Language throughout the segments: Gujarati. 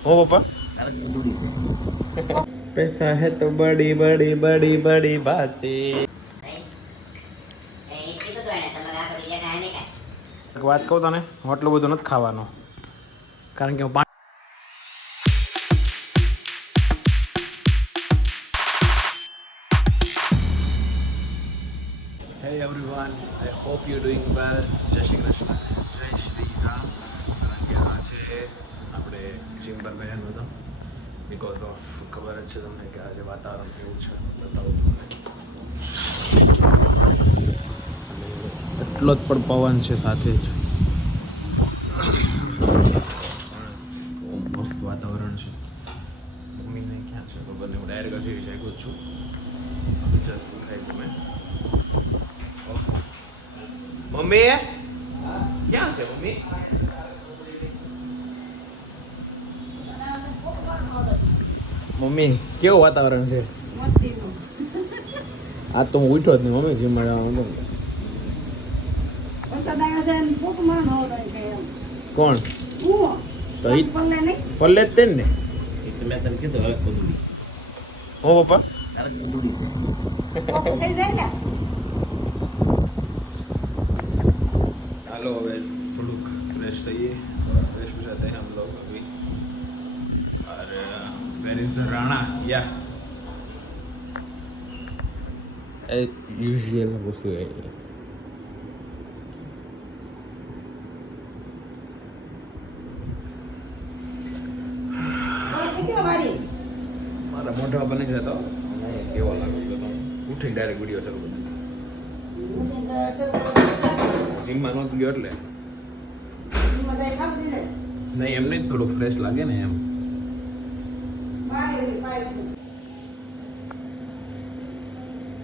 हो पापा पैसा है तो बड़ी बड़ी बड़ी बड़ी बातें વાત કહું તને હું આટલું બધું નથી ખાવાનું કારણ કે હું Hey everyone, I hope you're doing well. જય શ્રી કૃષ્ણ, જય શ્રી રામ. કારણ કે આ છે આપણે જીમ પર બેન હતો બિકોઝ ઓફ ખબર જ છે તમને કે આજે વાતાવરણ કેવું છે બતાવું તમને એટલો જ પણ પવન છે સાથે જ મસ્ત વાતાવરણ છે મમ્મીને ક્યાં છે ખબર નહીં હું ડાયરેક્ટ હજી શેકું જ છું જસ્ટ ખાઈ મેં મમ્મી ક્યાં છે મમ્મી મમ્મી કેવું વાતાવરણ છે આ તો હું ઉઠ્યો જ નહીં મમ્મી જીમમાં જવાનું કોણ તો પલ્લે જ તે ને મેં તને કીધું હવે ખોદું હો પપ્પા हेलो હવે થોડુંક ફ્રેશ થઈએ ફ્રેશ हो जाते हैं हम लोग अभी और वेर इज राणा या यूजुअल वस्तु है મારા મોઢા બની જતો કેવો લાગે તો ઉઠીને ડાયરેક્ટ વિડીયો શરૂ કરી જીમમાં નહોતું ગયો એટલે નહીં એમને જ થોડુંક ફ્રેશ લાગે ને એમ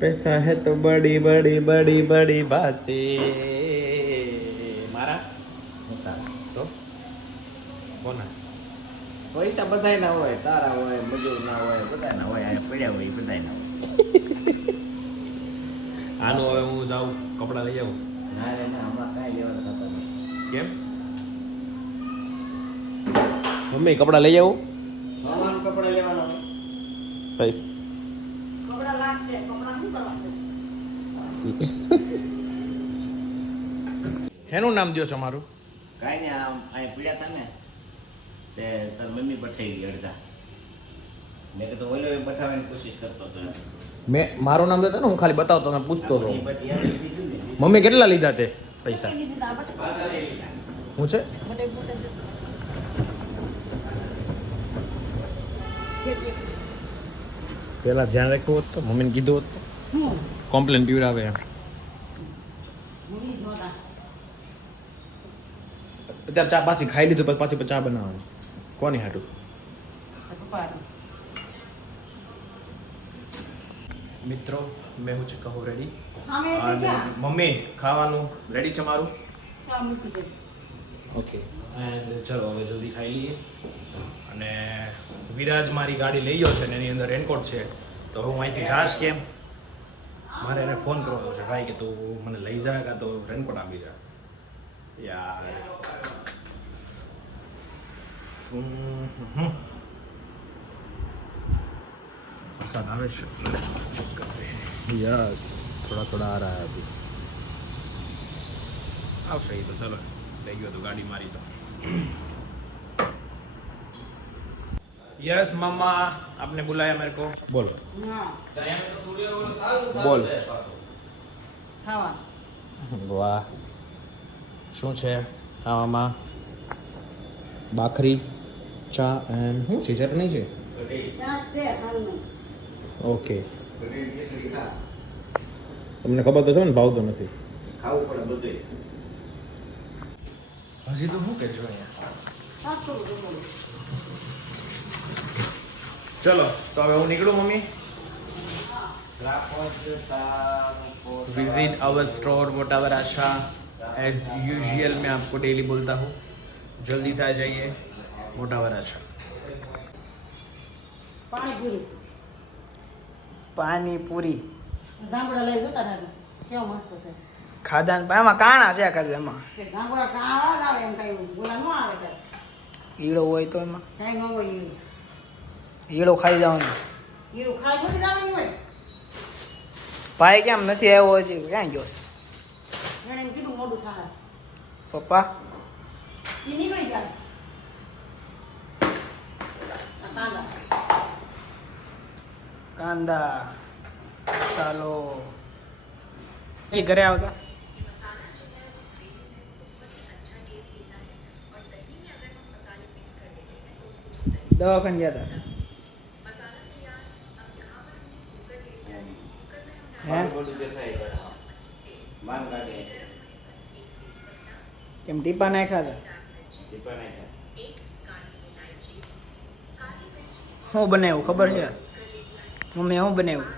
પૈસા હે તો બડી બડી બડી બડી બાतें મારા તો કોના પૈસા બધાય ના હોય તારા હોય મજૂર ના હોય બધા ના હોય આ પડ્યા હોય બધાય ના હોય આનું હવે હું જાઉં કપડાં લઈ આવું ના રે ના હમણાં કાંઈ લેવાના થતા નથી કેમ મમ્મી કપડાં લઈ આવું મામાનું કપડા લેવાના હોય પૈસા કપડા લાગશે કપડા શું કરવા એનું નામ દો છો મારું કાંઈ ને આમ અહીંયા પીડ્યા હતા ને તે તાર મમ્મી બઠાઈ અડધા મેં કીધું ઓલો બઠાવવાની કોશિશ કરતો હતો મેં મારું નામ દેતા ને હું ખાલી બતાવતો મેં પૂછતો હતો પછી યાદ બીજું ને મમ્મી કેટલા લીધા તે પૈસા પાછા લઈ લીધા હું છે પેલા ધ્યાન રાખ્યું હોત તો મમ્મીને કીધું હોત તો કોમ્પ્લેન પીવડાવે એમ અત્યારે ચા પાછી ખાઈ લીધું પછી પાછી ચા બનાવવાની કોની હાટું મિત્રો મેં હું ચિક્કા હું રેડી અને મમ્મી ખાવાનું રેડી છે મારું ઓકે એન્ડ ચલો હવે જલ્દી ખાઈ લઈએ અને વિરાજ મારી ગાડી લઈ ગયો છે ને એની અંદર રેનકોટ છે તો હું અહીંથી જાશ કેમ મારે એને ફોન કરવાનો છે ભાઈ કે તું મને લઈ જાય કાં તો રેનકોટ આપી જા યાર वरसाद आ रहा है चेक करते हैं यस थोड़ा थोड़ा आ रहा है अभी आवश्य ही तो चलो ले गयो तो गाड़ी मारी तो यस मम्मा आपने बुलाया मेरे को बोलो बोल वाह શું છે ખાવામાં ભાખરી ચા એન્ડ શું છે ચટણી છે ઓકે તમને ખબર તો છે ને ભાવતો નથી ખાવું પડે બધું હજી તો શું કહેજો અહીંયા ચલો તો હવે હું નીકળું મમ્મી विजिट आवर स्टोर वोटावर आशा एज यूजुअल मैं आपको डेली बोलता हूँ जल्दी से आ जाइए वोटावर आशा પાણી પૂરી જાંબુડા લઈ જોતા ને કેવો મસ્ત છે ખાધા એમાં કાણા છે કદાચ એમાં કે જાંબુડા કાળા જ આવે એમ કઈ બોલા ન આવે કે ઈળો હોય તો એમાં કાંઈ ન હોય એવું. ઈળો ખાઈ જવાનો. એવું ખાઈ થોડી લાવવાની હોય. ભાઈ કેમ નથી આવ્યો હજી ક્યાં ગયો એણે એમ કીધું મોડું થાય. પપ્પા એ નીકળી જશે. આ કાંદા. કાંદા મસાલો એ ઘરે આવતા દવાખાને ગયા હતા હે માન કાઢે કેમ ટીપા નાખ્યા હતા દીપા નાખ્યા શું બનાવ્યું ખબર છે મમ્મી શું બનાવ્યું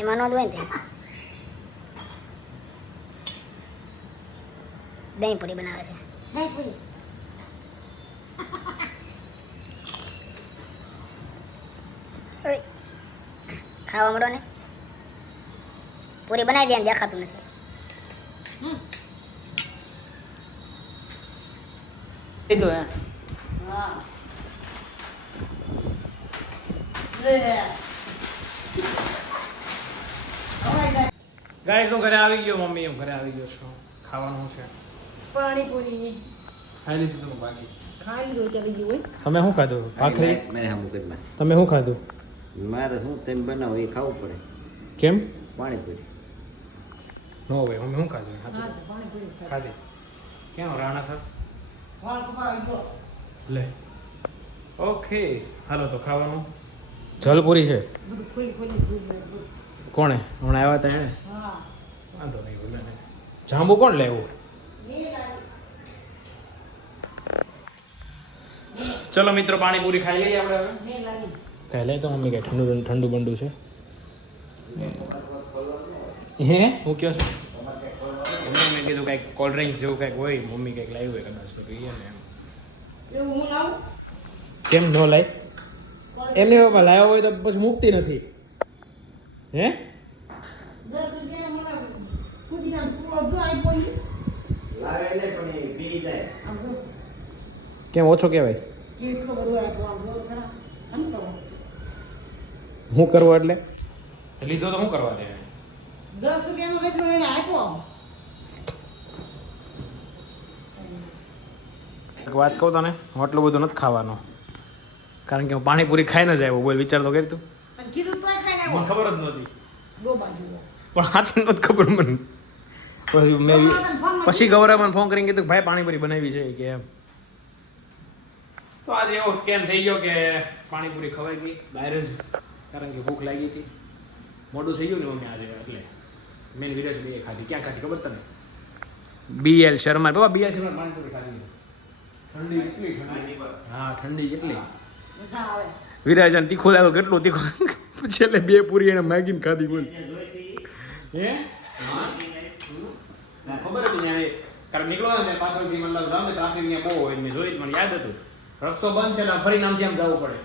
એમાં નો હોય ને દહીં પૂરી બનાવે છે દહીં પૂરી. ઓય, ખાવા મળો ને પૂરી બનાવી દે ને દેખાતું નથી કીધું હે હા. લે. ગાઈસ હું ઘરે આવી ગયો મમ્મી હું ઘરે આવી ગયો છું ખાવાનું છે પાણીપુરી ખાઈ લીધું તમે બાકી ખાઈ લીધું ત્યાં બીજું હોય. તમે શું ખાધું ભાખરી મેં હમ કરી તમે શું ખાધું મારે શું તમે બનાવો એ ખાવું પડે કેમ પાણીપુરી નો ભાઈ મમ્મી શું ખાધું હા સાચું તો પાણીપુરી ખાઈ. ખાધી ક્યાં રાણા સર વાળ કપાવી ગયો. લે ઓકે હાલો તો ખાવાનું જલપુરી છે બધું ખોલી દૂધ ને બધું. કોણે હમણાં આવ્યા હતા એને હા. વાંધો નહીં ભૂલે ને જાંબુ કોણ લેવું મેં લાવી. ચલો મિત્રો પાણીપુરી ખાઈ લઈએ આપણે હવે મેં લાવી. ખાઈ લઈએ તો મમ્મી કઈ ઠંડુ ઠંડુ બંડુ છે હે હું કયો છું મમ્મી મેં કીધું કંઈક કોલ્ડ ડ્રિંક્સ જેવું કંઈક હોય મમ્મી કંઈક લાવ્યું હોય કદાચ તો પીએ ને એમ એવું હું લાવું. કેમ ન લાય એમની બાપા લાવ્યો હોય તો પછી મૂકતી નથી હે 10 રૂપિયાનો મને પુદીનાનો પૂરો જો આપ્યો ઈ. લાવે એટલે પણ એ પી જાય આમ જો કેમ ઓછો કહેવાય કેટલો બધો આપ્યો આમ જો ખરા. આમ કરો. હું કરવું એટલે લીધો તો શું કરવા દે 10 રૂપિયાનો કેટલો એને આપ્યો. એક વાત કહું તને આટલું બધું નથી ખાવાનું કારણ કે હું પાણીપુરી ખાઈને જ આવ્યો બોલ વિચાર તો કરી તું અને કીધું તોય ખાઈને મને આવ્યો. ખબર જ નહોતી ડોબા જેવો. પણ સાચી નથી ખબર મને પછી મેં પછી ગૌરવને ફોન કરીને કીધું કે ભાઈ પાણીપુરી બનાવી છે કે એમ તો આજે એવો સ્કેમ થઈ ગયો કે પાણીપુરી ખવાઈ ગઈ બહાર જ કારણ કે ભૂખ લાગી હતી મોડું થઈ ગયું ને મમ્મી આજે એટલે મેન વિરાજ બે ખાધી ક્યાં ખાધી ખબર તને BL શર્મા બાબા BL શર્મા પાણીપુરી ખાધી ઠંડી એટલી ઠંડી હા ઠંડી કેટલી મજા આવે. વિરાજન તીખું લાગ્યું કેટલું તીખું છેલ્લે બે પૂરી એને માગીને ખાધી બોલ હે ખબર હતી ને કારણ નીકળો ને પાછળથી મતલબ જામે ટ્રાફિક ત્યાં બહુ હોય મેં જોઈ મને યાદ હતું રસ્તો બંધ છે ને ફરી નામથી આમ જવું પડે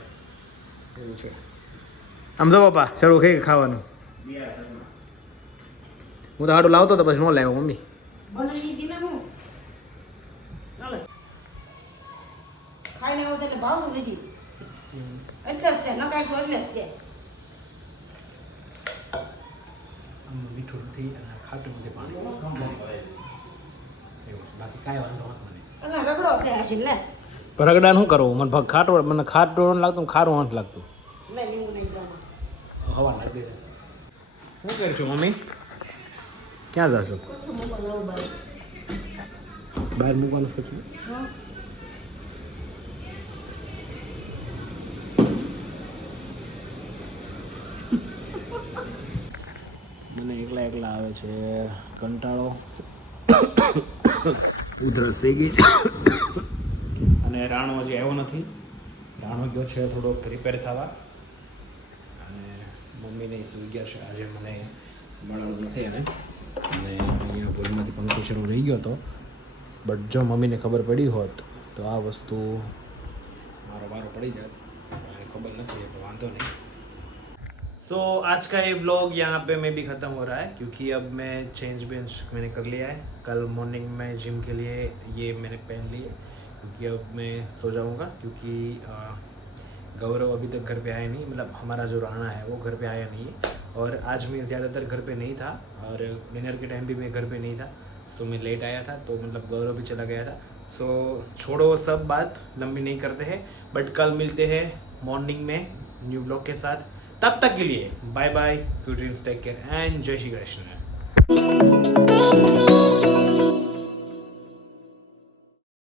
એવું છે આમ જો બાપા શરૂ થઈ ખાવાનું હું તો હાડું લાવતો તો પછી ન લાવ્યો મમ્મી બનાવી દીધી ને હું. ચાલે. ખાઈને આવ્યો છે એટલે ભાવતું લીધી. એટલે જ તે નકારશું એટલે જ તે. આમ મીઠું નથી અને ખાટું નથી પાણી એવું છે બાકી કાંઈ વાંધો નથી મને અને રગડો છે હાસીલ લે. પણ રગડા શું કરવું મને ખાટું મને ખાટું નથી લાગતું ખારું નથી લાગતું લે લીંબુ નહીં દેવાનું. હવા લાગતી છે શું કરું છું મમ્મી ક્યાં જશો કશું મૂકો લાવું બાર. બહાર મૂકવાનું છે છું હા. મને એકલા એકલા આવે છે કંટાળો ઉધરસ થઈ ગઈ છે અને રાણો હજી આવ્યો નથી રાણો ગયો છે થોડોક રિપેર થવા અને મમ્મીને સૂઈ ગયા છે. આજે મને મળવાનું નથી એને, અને અહીંયા ભૂલમાંથી પંખો શરૂ રહી ગયો હતો. બટ જો મમ્મીને ખબર પડી હોત તો આ વસ્તુ મારો વારો પડી जात. મને खबर नहीं है तो वांधो नहीं. सो आज का ये व्लॉग यहाँ पे मैं भी ख़त्म हो रहा है, क्योंकि अब मैं चेंज मैंने कर लिया है. कल मॉर्निंग में जिम के लिए ये मैंने पहन लिए, क्योंकि अब मैं सो जाऊँगा, क्योंकि गौरव अभी तक घर पे आया नहीं. मतलब हमारा जो राणा है वो घर पे आया नहीं है, और आज मैं ज़्यादातर घर पे नहीं था, और डिनर के टाइम भी मैं घर पे नहीं था. सो मैं लेट आया था, तो मतलब गौरव भी चला गया था. सो छोड़ो वो सब बात, लंबी नहीं करते हैं. बट कल मिलते हैं मॉर्निंग में न्यू ब्लॉग के साथ. तब तक के लिए bye bye, sweet dreams, take care and जय श्री कृष्ण.